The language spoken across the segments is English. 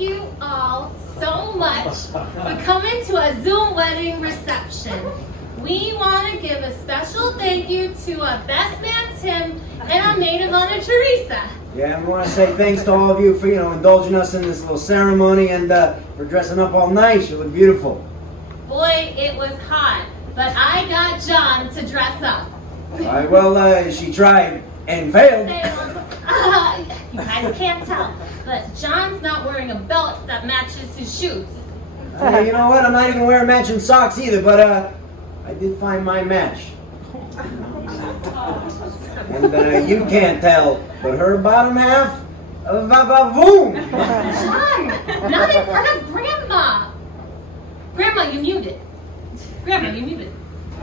thank you all so much for coming to our Zoom wedding reception. We want to give a special thank you to our best man Tim and our maid of honor Teresa. Yeah, we want to say thanks to all of you for, indulging us in this little ceremony and for dressing up all nice. You look beautiful. Boy, it was hot, but I got John to dress up. All right, well, she tried and failed. You guys can't tell, but John's not wearing a belt that matches his shoes. You know what? I'm not even wearing matching socks either, but I did find my match. And you can't tell, but her bottom half, boom! John, not in front of Grandma. Grandma, you muted. Grandma, you muted.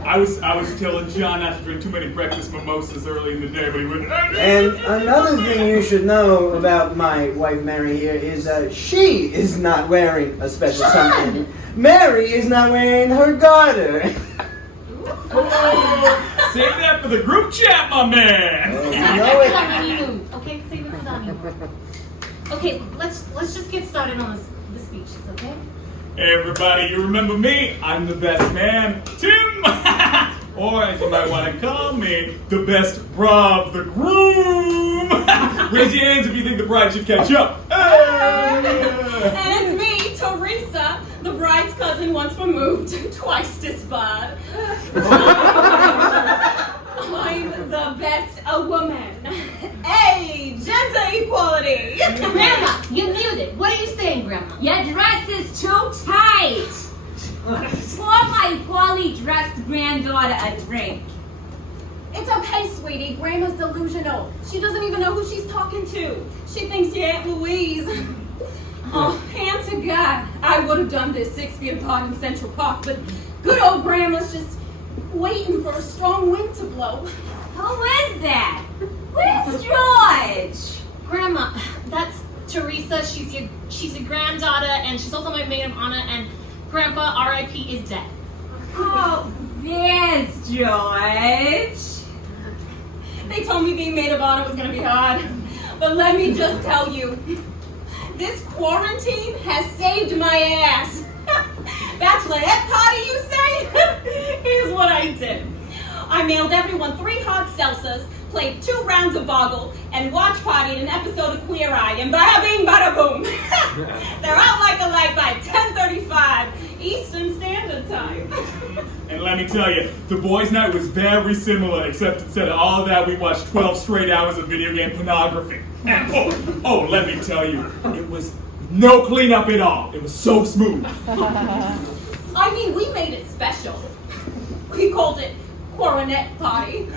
I was telling John not to drink too many breakfast mimosas early in the day, but he went. And another thing you should know about my wife Mary here is she is not wearing a special something. Mary is not wearing her garter. Oh, save that for the group chat, my man. Oh, Save it for the honeymoon. Okay, save it for the honeymoon. Okay, let's just get started on the speeches, okay? Hey everybody, you remember me? I'm the best man, Tim! Or as you might want to call me, the best bra of the groom! Raise your hands if you think the bride should catch up. And it's me, Teresa, the bride's cousin once removed, twice disbarred. I'm the best woman. Hey, gender equality. Grandma, you muted. What are you saying, Grandma? Your dress is too tight. Pour my poorly dressed granddaughter a drink. It's okay, sweetie. Grandma's delusional. She doesn't even know who she's talking to. She thinks you're Aunt Louise. Oh, hand to God, I would have done this 6 feet apart in Central Park, but good old Grandma's just waiting for a strong wind to blow. Who is that? Where's George? Grandma, that's Teresa. She's your granddaughter, and she's also my maid of honor. And Grandpa, R.I.P., is dead. Oh, there's George. They told me being maid of honor was going to be hard, but let me just tell you, this quarantine has saved my ass. Bachelorette party, you say? Here's what I did. I mailed everyone 3 hard seltzers, played 2 rounds of Boggle, and watch partied an episode of Queer Eye, and bada bing, bada boom. They're out like a light by 10:35 Eastern Standard Time. And let me tell you, the boys' night was very similar, except instead of all of that, we watched 12 straight hours of video game pornography. And let me tell you, it was no cleanup at all. It was so smooth. I mean, we made it special. We called it Coronet Party.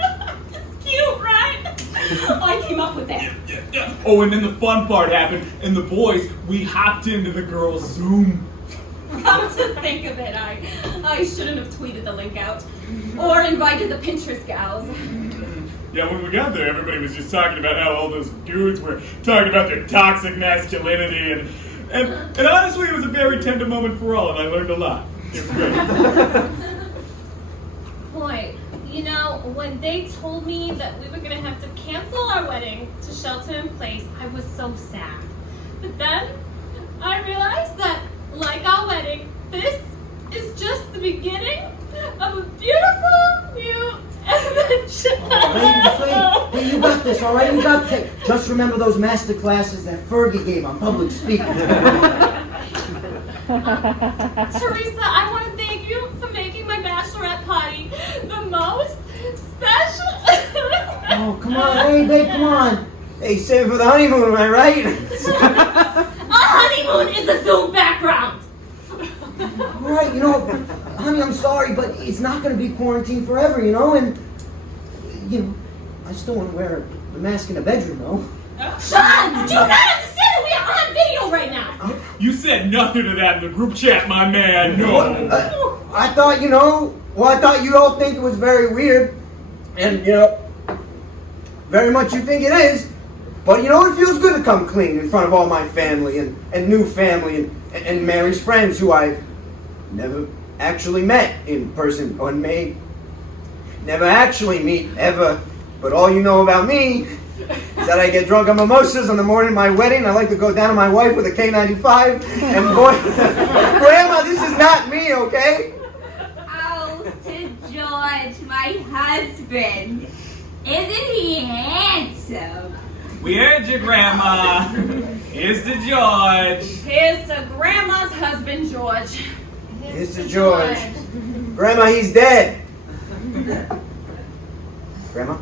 It's cute, right? I came up with that. Yeah. Oh, and then the fun part happened, and the boys, we hopped into the girls' Zoom. Come to think of it, I shouldn't have tweeted the link out. Or invited the Pinterest gals. Yeah, when we got there, everybody was just talking about how all those dudes were talking about their toxic masculinity, and honestly, it was a very tender moment for all, and I learned a lot. It was great. Boy, when they told me that we were going to have to cancel our wedding to shelter in place, I was so sad. But then I realized that, like our wedding, this is just the beginning of a beautiful new adventure. Hey, you got this, all right? You got this. Just remember those master classes that Fergie gave on public speaking. Teresa, I want to thank you for making my bachelorette party the most special. Oh, come on. Hey, babe, come on. Hey, save it for the honeymoon, am I right? A honeymoon is a Zoom background. All right, honey, I'm sorry, but it's not going to be quarantined forever, and, I still want to wear the mask in the bedroom, though. Sean, do you not understand that we are on video right now? You said nothing to that in the group chat, my man. No. I thought, I thought you'd all think it was very weird, and, very much you think it is, but, it feels good to come clean in front of all my family and new family and Mary's friends who I've never actually met in person or may never actually meet ever, but all you know about me Said I get drunk on mimosas on the morning of my wedding. I like to go down on my wife with a K95. And boy, Grandma, this is not me, okay? Oh, to George, my husband. Isn't he handsome? We heard you, Grandma. Here's to George. Here's to Grandma's husband, George. Here's to George. Grandma, he's dead. Grandma?